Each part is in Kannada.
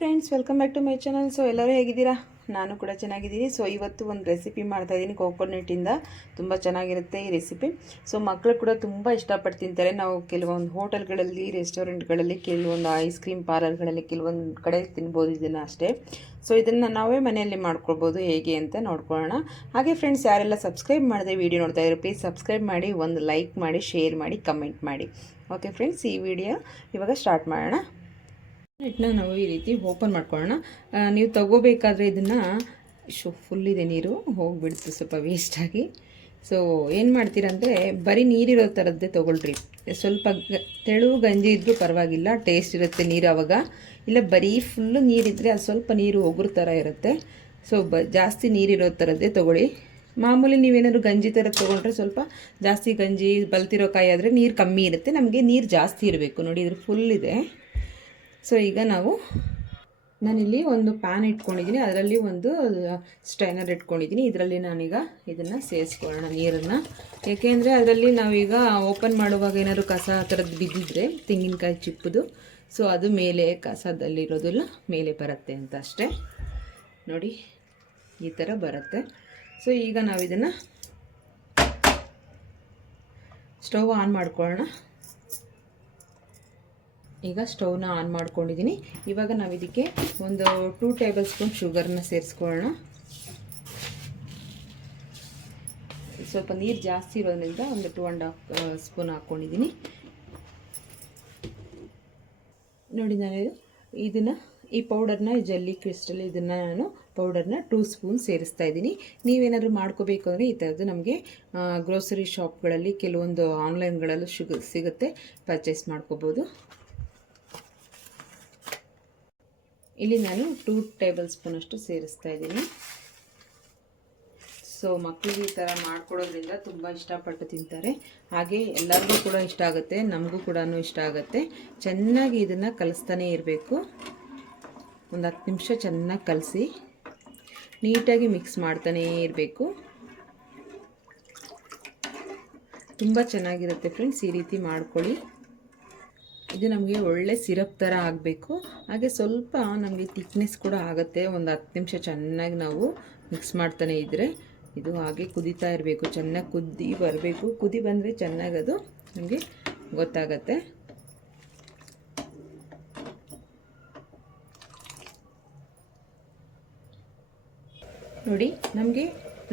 Friends welcome back to my channel so ಎಲ್ಲರೂ ಹೇಗಿದ್ದೀರಾ? ನಾನು ಕೂಡ ಚೆನ್ನಾಗಿದ್ದೀನಿ. ಸೊ ಇವತ್ತು ಒಂದು ರೆಸಿಪಿ ಮಾಡ್ತಾ ಇದ್ದೀನಿ. ಕೋಕೋನಟ್ಟಿಂದ ತುಂಬ ಚೆನ್ನಾಗಿರುತ್ತೆ ಈ ರೆಸಿಪಿ ಸೊ ಮಕ್ಕಳು ಕೂಡ ತುಂಬ ಇಷ್ಟಪಟ್ಟು ತಿಂತಾರೆ ನಾವು ಕೆಲವೊಂದು ಹೋಟೆಲ್ಗಳಲ್ಲಿ ರೆಸ್ಟೋರೆಂಟ್ಗಳಲ್ಲಿ ಕೆಲವೊಂದು ಐಸ್ ಕ್ರೀಮ್ ಪಾರ್ಲರ್ಗಳಲ್ಲಿ ಕೆಲವೊಂದು ಕಡೆ ತಿನ್ಬೋದು ಇದನ್ನು ಅಷ್ಟೇ. ಸೊ ಇದನ್ನು ನಾವೇ ಮನೆಯಲ್ಲಿ ಮಾಡ್ಕೊಳ್ಬೋದು. ಹೇಗೆ ಅಂತ ನೋಡ್ಕೊಳ್ಳೋಣ. ಹಾಗೆ ಫ್ರೆಂಡ್ಸ್ ಯಾರೆಲ್ಲ ಸಬ್ಸ್ಕ್ರೈಬ್ ಮಾಡಿದೆ ವೀಡಿಯೋ ನೋಡ್ತಾ ಇದ್ದಾರೆ ಪ್ಲೀಸ್ ಸಬ್ಸ್ಕ್ರೈಬ್ ಮಾಡಿ, ಒಂದು ಲೈಕ್ ಮಾಡಿ ಶೇರ್ ಮಾಡಿ ಕಮೆಂಟ್ ಮಾಡಿ. ಓಕೆ ಫ್ರೆಂಡ್ಸ್ ಈ ವಿಡಿಯೋ ಇವಾಗ ಸ್ಟಾರ್ಟ್ ಮಾಡೋಣ. ಹಿಟ್ಟನ್ನ ನಾವು ಈ ರೀತಿ ಓಪನ್ ಮಾಡ್ಕೊಳ್ಳೋಣ. ನೀವು ತಗೋಬೇಕಾದ್ರೆ ಇದನ್ನು ಶು ಫುಲ್ ಇದೆ ನೀರು, ಹೋಗಿಬಿಡ್ತು ಸ್ವಲ್ಪ ವೇಸ್ಟಾಗಿ ಸೊ ಏನು ಮಾಡ್ತೀರಂದರೆ ಬರೀ ನೀರಿರೋ ಥರದ್ದೇ ತೊಗೊಳ್ರಿ. ಸ್ವಲ್ಪ ತೆಳು ಗಂಜಿ ಇದ್ದರೂ ಪರವಾಗಿಲ್ಲ ಟೇಸ್ಟ್ ಇರುತ್ತೆ ನೀರು ಆವಾಗ ಇಲ್ಲ, ಬರೀ ಫುಲ್ಲು ನೀರಿದ್ದರೆ ಅದು ಸ್ವಲ್ಪ ನೀರು ಒಗ್ರು ಥರ ಇರುತ್ತೆ. ಸೊ ಬ, ಜಾಸ್ತಿ ನೀರಿರೋ ಥರದ್ದೇ ತೊಗೊಳ್ಳಿ. ಮಾಮೂಲಿ ನೀವೇನಾದ್ರು ಗಂಜಿ ಥರ ತೊಗೊಂಡ್ರೆ ಸ್ವಲ್ಪ ಜಾಸ್ತಿ ಗಂಜಿ, ಬಲ್ತಿರೋ ಕಾಯಿ ಆದರೆ ನೀರು ಕಮ್ಮಿ ಇರುತ್ತೆ. ನಮಗೆ ನೀರು ಜಾಸ್ತಿ ಇರಬೇಕು. ನೋಡಿ, ಇದ್ರ ಫುಲ್ ಇದೆ. ಸೊ ಈಗ ನಾವು ನಾನಿಲ್ಲಿ ಒಂದು ಪ್ಯಾನ್ ಇಟ್ಕೊಂಡಿದ್ದೀನಿ. ಅದರಲ್ಲಿ ಒಂದು ಸ್ಟೈನರ್ ಇಟ್ಕೊಂಡಿದ್ದೀನಿ. ಇದರಲ್ಲಿ ನಾನೀಗ ಇದನ್ನು ಸೇರಿಸ್ಕೊಳ್ಳೋಣ, ನೀರನ್ನು. ಏಕೆಂದರೆ ಅದರಲ್ಲಿ ನಾವೀಗ ಓಪನ್ ಮಾಡುವಾಗ ಏನಾದ್ರು ಕಸ ಆ ಥರದ್ದು ಬಿದ್ದಿದ್ರೆ ತೆಂಗಿನಕಾಯಿ ಚಿಪ್ಪುದು. ಸೊ ಅದು ಮೇಲೆ ಕಸದಲ್ಲಿರೋದಿಲ್ಲ ಮೇಲೆ ಬರುತ್ತೆ ಅಂತ ಅಷ್ಟೇ. ನೋಡಿ, ಈ ಥರ ಬರುತ್ತೆ. ಸೊ ಈಗ ನಾವಿದನ್ನು ಸ್ಟೌವ್ ಸ್ಟವ್ ಆನ್ ಮಾಡ್ಕೊಳ್ಳೋಣ. ಈಗ ಸ್ಟವ್ನ ಆನ್ ಮಾಡ್ಕೊಂಡಿದ್ದೀನಿ. ಇವಾಗ ನಾವು ಇದಕ್ಕೆ ಒಂದು ಟೂ ಟೇಬಲ್ ಸ್ಪೂನ್ ಶುಗರ್ನ ಸೇರಿಸ್ಕೊಳ್ಳೋಣ. ಸ್ವಲ್ಪ ನೀರು ಜಾಸ್ತಿ ಇರೋದ್ರಿಂದ ಒಂದು ಟೂ ಆ್ಯಂಡ್ ಹಾಫ್ ಸ್ಪೂನ್ ಹಾಕ್ಕೊಂಡಿದ್ದೀನಿ ನೋಡಿ ನಾನು ಇದನ್ನು ಈ ಪೌಡರ್ನ ಜಲ್ಲಿ ಕ್ರಿಸ್ಟಲ್ ಇದನ್ನು ನಾನು ಪೌಡರ್ನ ಟೂ ಸ್ಪೂನ್ ಸೇರಿಸ್ತಾ ಇದ್ದೀನಿ. ನೀವೇನಾದರೂ ಮಾಡ್ಕೋಬೇಕು ಅಂದರೆ ಈ ಥರದ್ದು ನಮಗೆ ಗ್ರೋಸರಿ ಶಾಪ್ಗಳಲ್ಲಿ ಕೆಲವೊಂದು ಆನ್ಲೈನ್ಗಳಲ್ಲೂ ಶುಗ, ಸಿಗುತ್ತೆ. ಪರ್ಚೇಸ್ ಮಾಡ್ಕೋಬೋದು. ಇಲ್ಲಿ ನಾನು ಟೂ ಟೇಬಲ್ ಸ್ಪೂನಷ್ಟು ಸೇರಿಸ್ತಾ ಇದ್ದೀನಿ. ಸೊ ಮಕ್ಕಳಿಗೆ ಈ ಥರ ಮಾಡ್ಕೊಡೋದ್ರಿಂದ ತುಂಬ ಇಷ್ಟಪಟ್ಟು ತಿಂತಾರೆ. ಹಾಗೆ ಎಲ್ಲರಿಗೂ ಕೂಡ ಇಷ್ಟ ಆಗುತ್ತೆ, ನಮಗೂ ಕೂಡ ಇಷ್ಟ ಆಗುತ್ತೆ. ಚೆನ್ನಾಗಿ ಇದನ್ನು ಕಲಿಸ್ತಾನೇ ಇರಬೇಕು. ಒಂದು ಹತ್ತು ನಿಮಿಷ ಚೆನ್ನಾಗಿ ಕಲಸಿ ನೀಟಾಗಿ ಮಿಕ್ಸ್ ಮಾಡ್ತಾನೇ ಇರಬೇಕು. ತುಂಬ ಚೆನ್ನಾಗಿರುತ್ತೆ ಫ್ರೆಂಡ್ಸ್ ಈ ರೀತಿ ಮಾಡ್ಕೊಳ್ಳಿ. ಇದು ನಮಗೆ ಒಳ್ಳೆ ಸಿರಪ್ ಥರ ಆಗಬೇಕು. ಹಾಗೆ ಸ್ವಲ್ಪ ನಮಗೆ ತಿಕ್ನೆಸ್ ಕೂಡ ಆಗುತ್ತೆ. ಒಂದು ಹತ್ತು ನಿಮಿಷ ಚೆನ್ನಾಗಿ ನಾವು ಮಿಕ್ಸ್ ಮಾಡ್ತಾನೆ ಇದ್ದರೆ ಇದು ಹಾಗೆ ಕುದೀತಾ ಇರಬೇಕು. ಚೆನ್ನಾಗಿ ಕುದ್ದಿ ಬರಬೇಕು. ಕುದಿ ಬಂದರೆ ಚೆನ್ನಾಗಿ ಅದು ನಮಗೆ ಗೊತ್ತಾಗತ್ತೆ. ನೋಡಿ, ನಮಗೆ,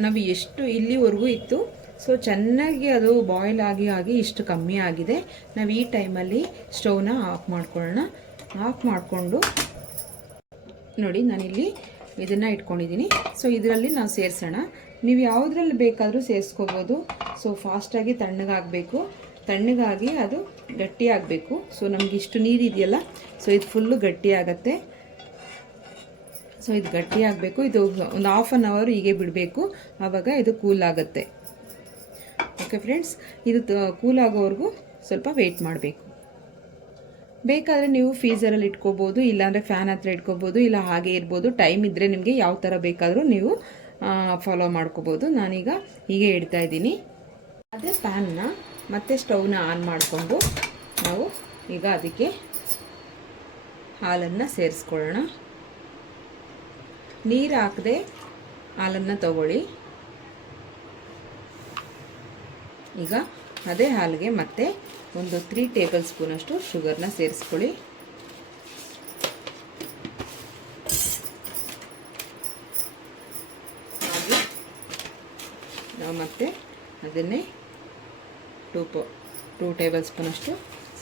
ನಾವು ಎಷ್ಟು ಇಲ್ಲಿವರೆಗೂ ಇತ್ತು ಸೊ ಚೆನ್ನಾಗಿ ಅದು ಬಾಯ್ಲ್ ಆಗಿ ಆಗಿ ಇಷ್ಟು ಕಮ್ಮಿ ಆಗಿದೆ. ನಾವು ಈ ಟೈಮಲ್ಲಿ ಸ್ಟೌವ್ನ ಆಫ್ ಮಾಡ್ಕೊಳ್ಳೋಣ. ಆಫ್ ಮಾಡಿಕೊಂಡು ನೋಡಿ ನಾನಿಲ್ಲಿ ಇದನ್ನು ಇಟ್ಕೊಂಡಿದ್ದೀನಿ. ಸೊ ಇದರಲ್ಲಿ ನಾವು ಸೇರಿಸೋಣ. ನೀವು ಯಾವುದ್ರಲ್ಲಿ ಬೇಕಾದರೂ ಸೇರಿಸ್ಕೋಬೋದು. ಸೊ ಫಾಸ್ಟಾಗಿ ತಣ್ಣಗಾಗಬೇಕು. ತಣ್ಣಗಾಗಿ ಅದು ಗಟ್ಟಿ ಆಗಬೇಕು. ಸೊ ನಮಗೆ ಇಷ್ಟು ನೀರು ಇದೆಯಲ್ಲ? ಸೊ ಇದು ಫುಲ್ಲು ಗಟ್ಟಿ ಆಗತ್ತೆ. ಸೊ ಇದು ಗಟ್ಟಿ ಆಗಬೇಕು. ಇದು ಒಂದು ಹಾಫ್ ಆನ್ ಅವರ್ ಹೀಗೆ ಬಿಡಬೇಕು. ಆವಾಗ ಇದು ಕೂಲ್ ಆಗುತ್ತೆ. ಓಕೆ ಫ್ರೆಂಡ್ಸ್, ಇದು ಕೂಲ್ ಆಗೋವರೆಗೂ ಸ್ವಲ್ಪ ವೆಯ್ಟ್ ಮಾಡಬೇಕು. ಬೇಕಾದರೆ ನೀವು ಫೀಸರಲ್ಲಿ ಇಟ್ಕೋಬೋದು, ಇಲ್ಲಾಂದರೆ ಫ್ಯಾನ್ ಹತ್ರ ಇಟ್ಕೋಬೋದು, ಇಲ್ಲ ಹಾಗೆ ಇರ್ಬೋದು ಟೈಮ್ ಇದ್ದರೆ ನಿಮಗೆ ಯಾವ ಥರ ಬೇಕಾದರೂ ನೀವು ಫಾಲೋ ಮಾಡ್ಕೋಬೋದು. ನಾನೀಗ ಹೀಗೆ ಇಡ್ತಾ ಇದ್ದೀನಿ. ಅದೇ ಫ್ಯಾನ್ನ ಮತ್ತೆ ಸ್ಟವ್ನ ಆನ್ ಮಾಡಿಕೊಂಡು ನಾವು ಈಗ ಅದಕ್ಕೆ ಹಾಲನ್ನು ಸೇರಿಸ್ಕೊಳ್ಳೋಣ. ನೀರು ಹಾಕದೆ ಹಾಲನ್ನು ತಗೊಳ್ಳಿ. ಈಗ ಅದೇ ಹಾಲಿಗೆ ಮತ್ತೆ ಒಂದು ತ್ರೀ ಟೇಬಲ್ ಸ್ಪೂನಷ್ಟು ಶುಗರ್ನ ಸೇರಿಸ್ಕೊಳ್ಳಿ. ಹಾಗೆ ನಾವು ಮತ್ತೆ ಅದನ್ನೇ ಟೂ ಪೋ ಟೂ ಟೇಬಲ್ ಸ್ಪೂನಷ್ಟು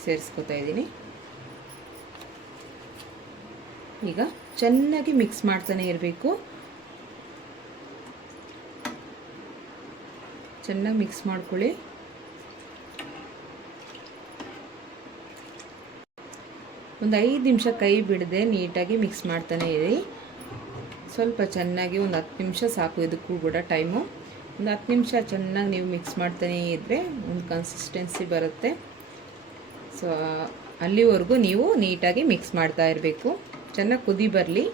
ಸೇರಿಸ್ಕೊತಾ ಇದ್ದೀನಿ. ಈಗ ಚೆನ್ನಾಗಿ ಮಿಕ್ಸ್ ಮಾಡ್ತಾನೆ ಇರಬೇಕು. ಚೆನ್ನಾಗಿ ಮಿಕ್ಸ್ ಮಾಡ್ಕೊಳ್ಳಿ. ಒಂದು ಐದು ನಿಮಿಷ ಕೈ ಬಿಡದೆ ನೀಟಾಗಿ ಮಿಕ್ಸ್ ಮಾಡ್ತಾನೆ ಇರಿ. ಸ್ವಲ್ಪ ಚೆನ್ನಾಗಿ ಒಂದು ಹತ್ತು ನಿಮಿಷ ಸಾಕು ಇದಕ್ಕೂ ಕೂಡ ಟೈಮು. ಒಂದು ಹತ್ತು ನಿಮಿಷ ಚೆನ್ನಾಗಿ ನೀವು ಮಿಕ್ಸ್ ಮಾಡ್ತಾನೇ ಇದ್ದರೆ ಒಂದು ಕನ್ಸಿಸ್ಟೆನ್ಸಿ ಬರುತ್ತೆ. ಸೊ ಅಲ್ಲಿವರೆಗೂ ನೀವು ನೀಟಾಗಿ ಮಿಕ್ಸ್ ಮಾಡ್ತಾ ಇರಬೇಕು. ಚೆನ್ನಾಗಿ ಕುದಿ ಬರಲಿ.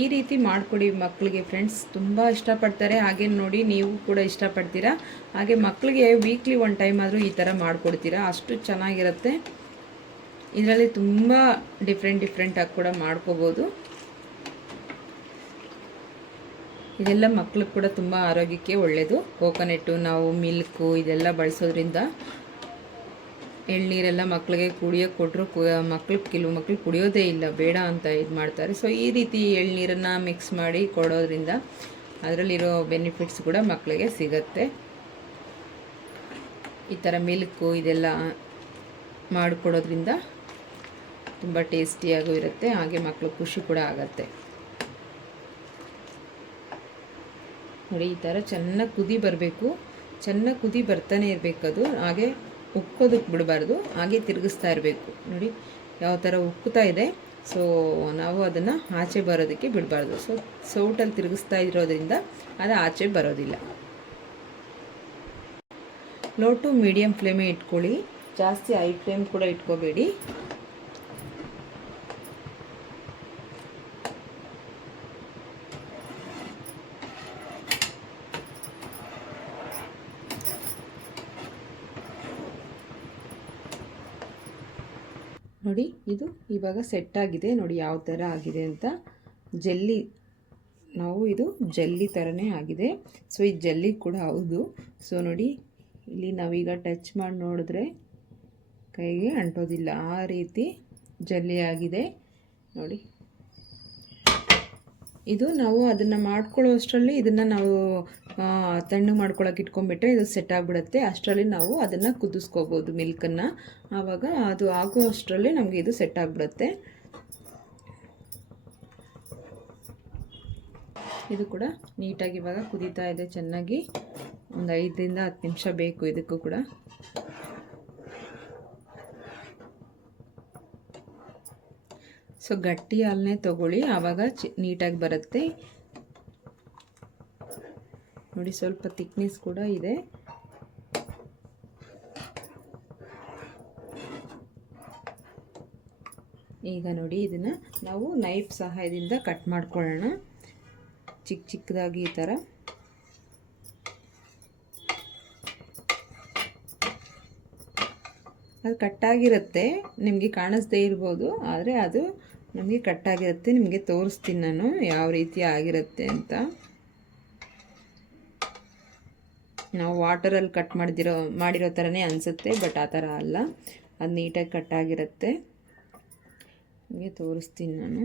ಈ ರೀತಿ ಮಾಡಿಕೊಡಿ ಮಕ್ಕಳಿಗೆ ಫ್ರೆಂಡ್ಸ್ ತುಂಬ ಇಷ್ಟಪಡ್ತಾರೆ. ಹಾಗೆ ನೋಡಿ ನೀವು ಕೂಡ ಇಷ್ಟಪಡ್ತೀರಾ? ಹಾಗೆ ಮಕ್ಕಳಿಗೆ ವೀಕ್ಲಿ ಒನ್ ಟೈಮ್ ಆದರೂ ಈ ಥರ ಮಾಡಿಕೊಡ್ತೀರಾ? ಅಷ್ಟು ಚೆನ್ನಾಗಿರುತ್ತೆ. ಇದರಲ್ಲಿ ತುಂಬ ಡಿಫ್ರೆಂಟ್ ಡಿಫ್ರೆಂಟಾಗಿ ಕೂಡ ಮಾಡ್ಕೋಬೋದು. ಇದೆಲ್ಲ ಮಕ್ಳಿಗೆ ಕೂಡ ತುಂಬ ಆರೋಗ್ಯಕ್ಕೆ ಒಳ್ಳೆಯದು ಕೋಕೋನೆಟ್ಟು ನಾವು ಮಿಲ್ಕು ಇದೆಲ್ಲ ಬಳಸೋದ್ರಿಂದ ಎಳ್ನೀರೆಲ್ಲ ಮಕ್ಕಳಿಗೆ ಕುಡಿಯೋಕೆ ಕೊಟ್ಟರು ಮಕ್ಳು, ಕೆಲವು ಮಕ್ಳು ಕುಡಿಯೋದೇ ಇಲ್ಲ, ಬೇಡ ಅಂತ ಇದು ಮಾಡ್ತಾರೆ. ಸೊ ಈ ರೀತಿ ಎಳ್ನೀರನ್ನು ಮಿಕ್ಸ್ ಮಾಡಿ ಕೊಡೋದ್ರಿಂದ ಅದರಲ್ಲಿರೋ ಬೆನಿಫಿಟ್ಸ್ ಕೂಡ ಮಕ್ಕಳಿಗೆ ಸಿಗತ್ತೆ. ಈ ಥರ ಮಿಲ್ಕು ಇದೆಲ್ಲ ಮಾಡಿಕೊಡೋದ್ರಿಂದ ತುಂಬ ಟೇಸ್ಟಿಯಾಗೂ ಇರುತ್ತೆ, ಹಾಗೆ ಮಕ್ಕಳು ಖುಷಿ ಕೂಡ ಆಗತ್ತೆ. ನೋಡಿ, ಈ ಥರ ಚೆನ್ನಾಗಿ ಕುದಿ ಬರಬೇಕು. ಚೆನ್ನಾಗಿ ಕುದಿ ಬರ್ತಾನೆ ಇರಬೇಕು ಅದು ಹಾಗೆ ಉಕ್ಕೋದಕ್ಕೆ ಬಿಡಬಾರ್ದು, ಹಾಗೆ ತಿರುಗಿಸ್ತಾ ಇರಬೇಕು. ನೋಡಿ, ಯಾವ ಥರ ಉಕ್ಕುತ್ತಾ ಇದೆ. ಸೊ ನಾವು ಅದನ್ನು ಆಚೆ ಬರೋದಕ್ಕೆ ಬಿಡಬಾರ್ದು. ಸೊ ಸೌಟಲ್ಲಿ ತಿರುಗಿಸ್ತಾ ಇರೋದ್ರಿಂದ ಅದು ಆಚೆ ಬರೋದಿಲ್ಲ. ಲೋ ಟು ಮೀಡಿಯಮ್ ಫ್ಲೇಮೇ ಇಟ್ಕೊಳ್ಳಿ. ಜಾಸ್ತಿ ಹೈ ಫ್ಲೇಮ್ ಕೂಡ ಇಟ್ಕೋಬೇಡಿ. ನೋಡಿ, ಇದು ಇವಾಗ ಸೆಟ್ ಆಗಿದೆ. ನೋಡಿ ಯಾವ ಥರ ಆಗಿದೆ ಅಂತ. ಜಲ್ಲಿ, ನಾವು ಇದು ಜಲ್ಲಿ ಥರನೇ ಆಗಿದೆ. ಸೊ ಈ ಜಲ್ಲಿ ಕೂಡ ಹೌದು. ಸೊ ನೋಡಿ, ಇಲ್ಲಿ ನಾವೀಗ ಟಚ್ ಮಾಡಿ ನೋಡಿದ್ರೆ ಕೈಗೆ ಅಂಟೋದಿಲ್ಲ. ಆ ರೀತಿ ಜಲ್ಲಿ ಆಗಿದೆ. ನೋಡಿ. ಇದು ನಾವು ಅದನ್ನು ಮಾಡ್ಕೊಳ್ಳೋ ಅಷ್ಟರಲ್ಲಿ ಇದನ್ನು ನಾವು ತಣ್ಣು ಮಾಡ್ಕೊಳ್ಳೋಕೆ ಇಟ್ಕೊಂಡ್ಬಿಟ್ರೆ ಇದು ಸೆಟ್ ಆಗಿಬಿಡುತ್ತೆ. ಅಷ್ಟರಲ್ಲಿ ನಾವು ಅದನ್ನು ಕುದಿಸ್ಕೋಬೋದು ಮಿಲ್ಕನ್ನು. ಆವಾಗ ಅದು ಆಗೋ ಅಷ್ಟರಲ್ಲಿ ನಮಗೆ ಇದು ಸೆಟ್ ಆಗಿಬಿಡುತ್ತೆ. ಇದು ಕೂಡ ನೀಟಾಗಿ ಇವಾಗ ಕುದೀತಾ ಇದೆ ಚೆನ್ನಾಗಿ. ಒಂದು ಐದರಿಂದ ಹತ್ತು ನಿಮಿಷ ಬೇಕು ಇದಕ್ಕೂ ಕೂಡ. ಸೊ ಗಟ್ಟಿ ಹಾಲನ್ನೇ ತಗೊಳ್ಳಿ. ಆವಾಗ ಚಿ, ನೀಟಾಗಿ ಬರುತ್ತೆ. ನೋಡಿ, ಸ್ವಲ್ಪ ತಿಕ್ನೆಸ್ ಕೂಡ ಇದೆ. ಈಗ ನೋಡಿ, ಇದನ್ನು ನಾವು ನೈಫ್ ಸಹಾಯದಿಂದ ಕಟ್ ಮಾಡ್ಕೊಳ್ಳೋಣ. ಚಿಕ್ಕ ಚಿಕ್ಕದಾಗಿ ಈ ಥರ ಅದು ಕಟ್ಟಾಗಿರುತ್ತೆ ನಿಮಗೆ ಕಾಣಿಸ್ದೇ ಇರ್ಬೋದು, ಆದರೆ ಅದು ನಮಗೆ ಕಟ್ಟಾಗಿರುತ್ತೆ, ನಿಮಗೆ ತೋರಿಸ್ತೀನಿ ನಾನು ಯಾವ ರೀತಿ ಆಗಿರುತ್ತೆ ಅಂತ. ನಾವು ವಾಟರಲ್ಲಿ ಕಟ್ ಮಾಡಿದಿರೋ, ಮಾಡಿರೋ ಥರನೇ ಅನಿಸುತ್ತೆ ಬಟ್ ಆ ಥರ ಅಲ್ಲ. ಅದು ನೀಟಾಗಿ ಕಟ್ಟಾಗಿರುತ್ತೆ ನಿಮಗೆ ತೋರಿಸ್ತೀನಿ ನಾನು.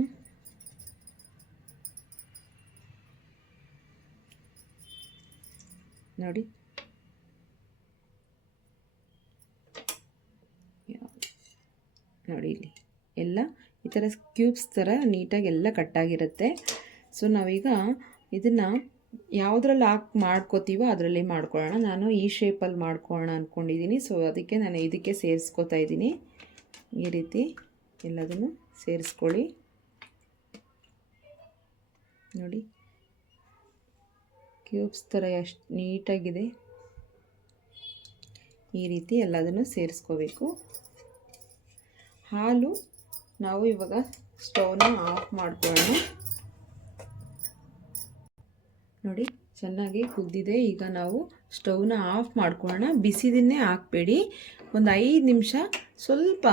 ನೋಡಿ. ನೋಡಿ ಇಲ್ಲಿ. ಎಲ್ಲ ಈ ಥರ ಕ್ಯೂಬ್ಸ್ ಥರ ನೀಟಾಗಿ ಎಲ್ಲ ಕಟ್ಟಾಗಿರುತ್ತೆ. ಸೊ ನಾವೀಗ ಇದನ್ನು ಯಾವುದ್ರಲ್ಲಿ ಹಾಕಿ ಮಾಡ್ಕೋತೀವೋ ಅದರಲ್ಲಿ ಮಾಡ್ಕೊಳ್ಳೋಣ. ನಾನು ಈ ಶೇಪಲ್ಲಿ ಮಾಡ್ಕೊಳ್ಳೋಣ ಅಂದ್ಕೊಂಡಿದ್ದೀನಿ ಸೊ ಅದಕ್ಕೆ ನಾನು ಇದಕ್ಕೆ ಸೇರಿಸ್ಕೋತಾ ಇದ್ದೀನಿ. ಈ ರೀತಿ ಎಲ್ಲದನ್ನು ಸೇರಿಸ್ಕೊಳ್ಳಿ. ನೋಡಿ. ಕ್ಯೂಬ್ಸ್ ಥರ ಎಷ್ಟು ನೀಟಾಗಿದೆ. ಈ ರೀತಿ ಎಲ್ಲದನ್ನು ಸೇರಿಸ್ಕೋಬೇಕು. ಹಾಲು ನಾವು ಇವಾಗ ಸ್ಟವ್ನ ಆಫ್ ಮಾಡ್ಕೊಳ್ಳೋಣ. ನೋಡಿ, ಚೆನ್ನಾಗಿ ಕುದ್ದಿದೆ ಈಗ ನಾವು ಸ್ಟವ್ನ ಆಫ್ ಮಾಡ್ಕೊಳ್ಳೋಣ. ಬಿಸಿದನ್ನೇ ಹಾಕಬೇಡಿ. ಒಂದು ಐದು ನಿಮಿಷ ಸ್ವಲ್ಪ,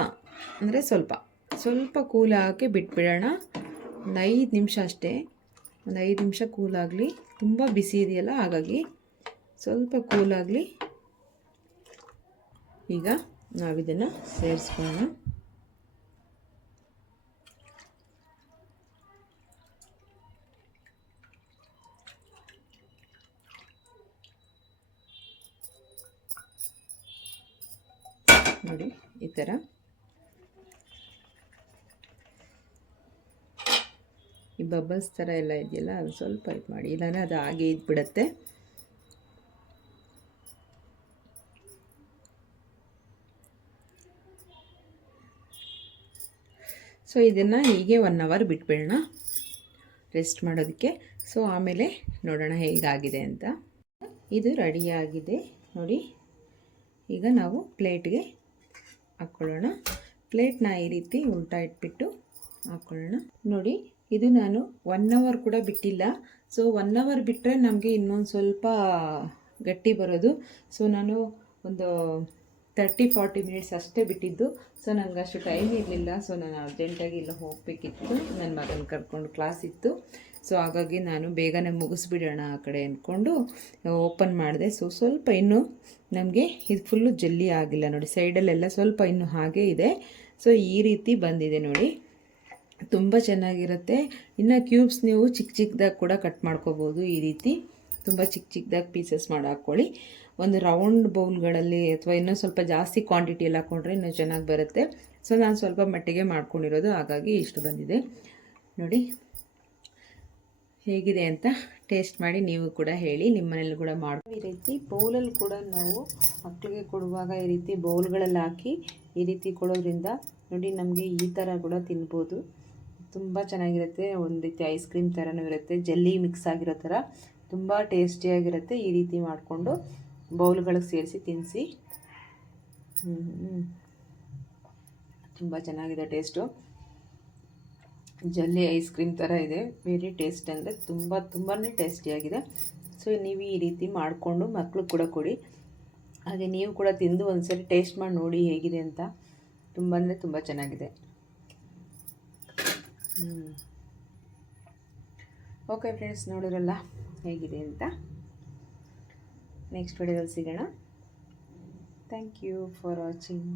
ಅಂದರೆ ಸ್ವಲ್ಪ ಸ್ವಲ್ಪ ಕೂಲ್ ಹಾಕಿ ಬಿಟ್ಬಿಡೋಣ. ಒಂದು ಐದು ನಿಮಿಷ ಅಷ್ಟೇ. ಒಂದು ಐದು ನಿಮಿಷ ಕೂಲಾಗಲಿ ತುಂಬ ಬಿಸಿ ಇದೆಯಲ್ಲ, ಹಾಗಾಗಿ ಸ್ವಲ್ಪ ಕೂಲಾಗಲಿ ಈಗ ನಾವಿದನ್ನು ಸೇರಿಸ್ಕೊಳ್ಳೋಣ. ನೋಡಿ, ಈ ಥರ ಈ ಬಬಲ್ಸ್ ಥರ ಎಲ್ಲ ಇದೆಯಲ್ಲ, ಅದು ಸ್ವಲ್ಪ ಇದು ಮಾಡಿ. ಇಲ್ಲಾಂದರೆ ಅದು ಹಾಗೆ ಇದ್ಬಿಡತ್ತೆ. ಸೊ ಇದನ್ನು ಹೀಗೆ ಒನ್ ಅವರ್ ಬಿಟ್ಬಿಡೋಣ. ರೆಸ್ಟ್ ಮಾಡೋದಕ್ಕೆ. ಸೊ ಆಮೇಲೆ ನೋಡೋಣ ಹೇಗಾಗಿದೆ ಅಂತ. ಇದು ರೆಡಿಯಾಗಿದೆ ನೋಡಿ, ಈಗ ನಾವು ಪ್ಲೇಟ್ಗೆ ಹಾಕ್ಕೊಳ್ಳೋಣ ಪ್ಲೇಟ್ನ ಈ ರೀತಿ ಉಲ್ಟಾ ಇಟ್ಬಿಟ್ಟು ಹಾಕ್ಕೊಳ್ಳೋಣ ನೋಡಿ, ಇದು ನಾನು ಒನ್ ಅವರ್ ಕೂಡ ಬಿಟ್ಟಿಲ್ಲ. ಸೊ ಒನ್ ಅವರ್ ಬಿಟ್ಟರೆ ನಮಗೆ ಇನ್ನೊಂದು ಸ್ವಲ್ಪ ಗಟ್ಟಿ ಬರೋದು. ಸೊ ನಾನು ಒಂದು ತರ್ಟಿ ಫಾರ್ಟಿ ಮಿನಿಟ್ಸ್ ಅಷ್ಟೇ ಬಿಟ್ಟಿದ್ದು. ಸೊ ನನಗೆ ಅಷ್ಟು ಟೈಮ್ ಇರಲಿಲ್ಲ. ಸೊ ನಾನು ಅರ್ಜೆಂಟಾಗಿ ಇಲ್ಲ ಹೋಗಬೇಕಿತ್ತು. ನನ್ನ ಮಗನ ಕರ್ಕೊಂಡು ಕ್ಲಾಸ್ ಇತ್ತು. ಸೊ ಹಾಗಾಗಿ ನಾನು ಬೇಗನೆ ಮುಗಿಸ್ಬಿಡೋಣ ಆ ಕಡೆ ಅಂದ್ಕೊಂಡು ಓಪನ್ ಮಾಡಿದೆ. ಸೊ ಸ್ವಲ್ಪ ಇನ್ನೂ ನಮಗೆ ಇದು ಫುಲ್ಲು ಜಲ್ಲಿ ಆಗಿಲ್ಲ ನೋಡಿ. ಸೈಡಲ್ಲೆಲ್ಲ ಸ್ವಲ್ಪ ಇನ್ನೂ ಹಾಗೆ ಇದೆ. ಸೊ ಈ ರೀತಿ ಬಂದಿದೆ ನೋಡಿ. ತುಂಬ ಚೆನ್ನಾಗಿರುತ್ತೆ. ಇನ್ನು ಕ್ಯೂಬ್ಸ್ ನೀವು ಚಿಕ್ಕ ಚಿಕ್ಕದಾಗಿ ಕೂಡ ಕಟ್ ಮಾಡ್ಕೋಬೋದು ಈ ರೀತಿ. ತುಂಬ ಚಿಕ್ಕ ಚಿಕ್ಕದಾಗಿ ಪೀಸಸ್ ಮಾಡಿ ಹಾಕ್ಕೊಳ್ಳಿ. ಒಂದು ರೌಂಡ್ ಬೌಲ್ಗಳಲ್ಲಿ ಅಥವಾ ಇನ್ನೂ ಸ್ವಲ್ಪ ಜಾಸ್ತಿ ಕ್ವಾಂಟಿಟಿ ಎಲ್ಲ ಹಾಕ್ಕೊಂಡ್ರೆ ಇನ್ನೂ ಚೆನ್ನಾಗಿ ಬರುತ್ತೆ. ಸೊ ನಾನು ಸ್ವಲ್ಪ ಮಟ್ಟಿಗೆ ಮಾಡ್ಕೊಂಡಿರೋದು, ಹಾಗಾಗಿ ಇಷ್ಟು ಬಂದಿದೆ. ನೋಡಿ. ಹೇಗಿದೆ ಅಂತ ಟೇಸ್ಟ್ ಮಾಡಿ ನೀವು ಕೂಡ ಹೇಳಿ ನಿಮ್ಮ ಮನೇಲಿ ಕೂಡ ಮಾಡಿ. ಈ ರೀತಿ ಬೌಲಲ್ಲಿ ಕೂಡ ನಾವು ಮಕ್ಕಳಿಗೆ ಕೊಡುವಾಗ ಈ ರೀತಿ ಬೌಲ್ಗಳಲ್ಲಿ ಹಾಕಿ, ಈ ರೀತಿ ಕೊಡೋದ್ರಿಂದ ನೋಡಿ ನಮಗೆ ಈ ಥರ ಕೂಡ ತಿನ್ಬೋದು. ತುಂಬ ಚೆನ್ನಾಗಿರುತ್ತೆ, ಒಂದು ರೀತಿ ಐಸ್ ಕ್ರೀಮ್ ಥರನೂ ಇರುತ್ತೆ ಜಲ್ಲಿ ಮಿಕ್ಸ್ ಆಗಿರೋ ಥರ ತುಂಬ ಟೇಸ್ಟಿಯಾಗಿರುತ್ತೆ ಈ ರೀತಿ ಮಾಡಿಕೊಂಡು ಬೌಲ್ಗಳಿಗೆ ಸೇರಿಸಿ ತಿನ್ನಿಸಿ ತುಂಬ ಚೆನ್ನಾಗಿದೆ ಟೇಸ್ಟು ಜಲ್ಲಿ ಐಸ್ ಕ್ರೀಮ್ ಥರ ಇದೆ. ವೆರಿ ಟೇಸ್ಟ್ ಅಂದರೆ ತುಂಬ ತುಂಬಾ ಟೇಸ್ಟಿಯಾಗಿದೆ ಸೊ ನೀವು ಈ ರೀತಿ ಮಾಡಿಕೊಂಡು ಮಕ್ಕಳು ಕೂಡ ಕೊಡಿ. ಹಾಗೆ ನೀವು ಕೂಡ ತಿಂದು ಒಂದ್ಸರಿ ಟೇಸ್ಟ್ ಮಾಡಿ ನೋಡಿ ಹೇಗಿದೆ ಅಂತ. ತುಂಬ ಅಂದರೆ ತುಂಬ ಚೆನ್ನಾಗಿದೆ. ಓಕೆ ಫ್ರೆಂಡ್ಸ್ ನೋಡಿರಲ್ಲ ಹೇಗಿದೆ ಅಂತ. ನೆಕ್ಸ್ಟ್ ವಿಡಿಯೋದಲ್ಲಿ ಸಿಗೋಣ. Thank you for watching